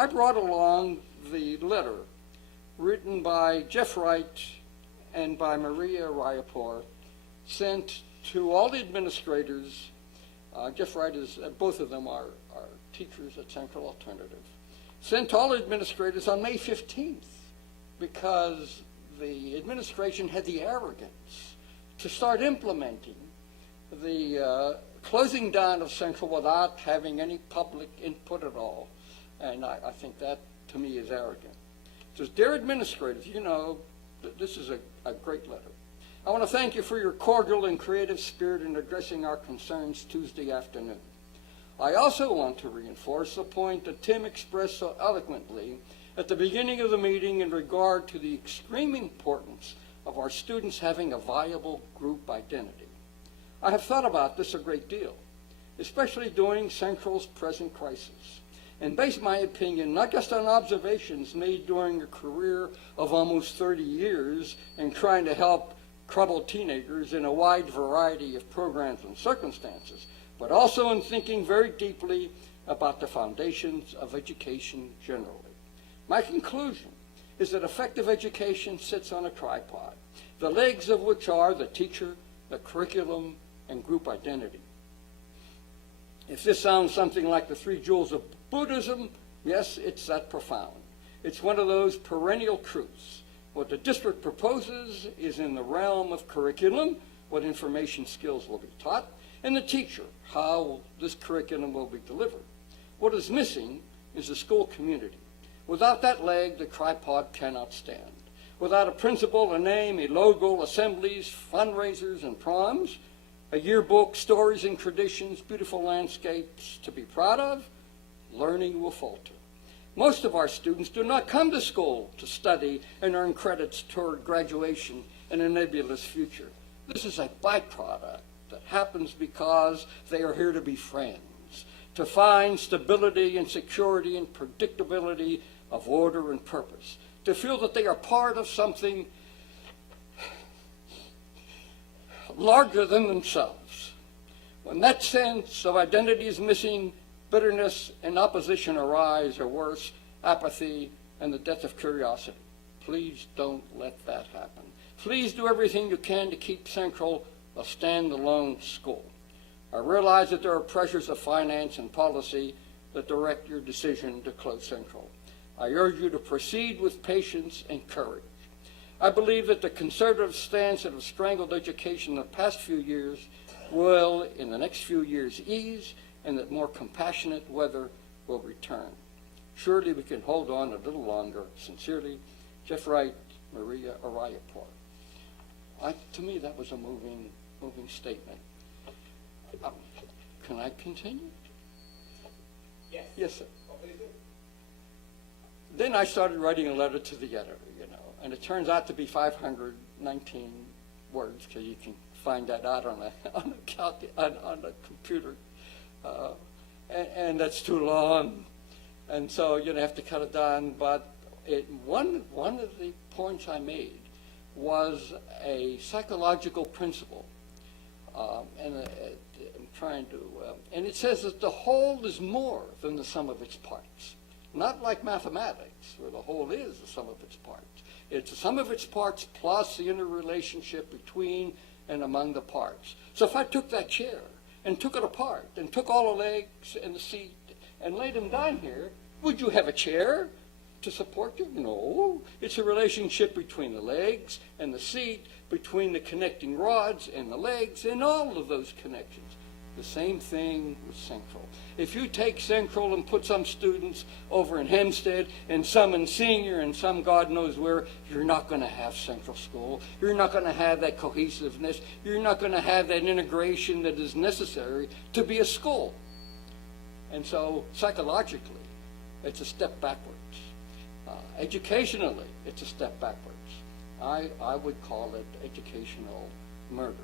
I brought along the letter written by Jeff Wright and by Maria Rayapur, sent to all the administrators. Jeff Wright is, both of them are teachers at Central Alternative. Sent to all administrators on May 15th because the administration had the arrogance to start implementing the closing down of Central without having any public input at all. And I think that, to me, is arrogant. So, dear administrators, you know, this is a great letter. I want to thank you for your cordial and creative spirit in addressing our concerns Tuesday afternoon. I also want to reinforce the point that Tim expressed so eloquently at the beginning of the meeting in regard to the extreme importance of our students having a viable group identity. I have thought about this a great deal, especially during Central's present crisis, and based my opinion not just on observations made during a career of almost 30 years in trying to help troubled teenagers in a wide variety of programs and circumstances, but also in thinking very deeply about the foundations of education generally. My conclusion is that effective education sits on a tripod, the legs of which are the teacher, the curriculum, and group identity. If this sounds something like the three jewels of Buddhism, yes, it's that profound. It's one of those perennial truths. What the district proposes is in the realm of curriculum, what information skills will be taught, and the teacher, how this curriculum will be delivered. What is missing is the school community. Without that leg, the tripod cannot stand. Without a principal, a name, a logo, assemblies, fundraisers, and proms, a yearbook, stories and traditions, beautiful landscapes to be proud of, learning will falter. Most of our students do not come to school to study and earn credits toward graduation and a nebulous future. This is a byproduct that happens because they are here to be friends, to find stability and security and predictability of order and purpose, to feel that they are part of something larger than themselves. When that sense of identity is missing, bitterness and opposition arise, or worse, apathy and the death of curiosity. Please don't let that happen. Please do everything you can to keep Central a standalone school. I realize that there are pressures of finance and policy that direct your decision to close Central. I urge you to proceed with patience and courage. I believe that the conservative stance that has strangled education in the past few years will, in the next few years, ease, and that more compassionate weather will return. Surely we can hold on a little longer. Sincerely, Jeff Wright, Maria Arayapur. To me, that was a moving statement. Can I continue? Yes. Yes, sir. Oh, please do. Then I started writing a letter to the editor, and it turns out to be 519 words, because you can find that out on a computer, and that's too long, and so you have to cut it down. But one of the points I made was a psychological principle, and I'm trying to, and it says that the whole is more than the sum of its parts. Not like mathematics, where the whole is the sum of its parts. It's the sum of its parts plus the interrelationship between and among the parts. So if I took that chair and took it apart and took all the legs and the seat and laid them down here, would you have a chair to support you? No. It's a relationship between the legs and the seat, between the connecting rods and the legs, and all of those connections. The same thing with Central. If you take Central and put some students over in Hempstead and some in Senior and some God knows where, you're not going to have Central School. You're not going to have that cohesiveness. You're not going to have that integration that is necessary to be a school. And so psychologically, it's a step backwards. Educationally, it's a step backwards. I would call it educational murder.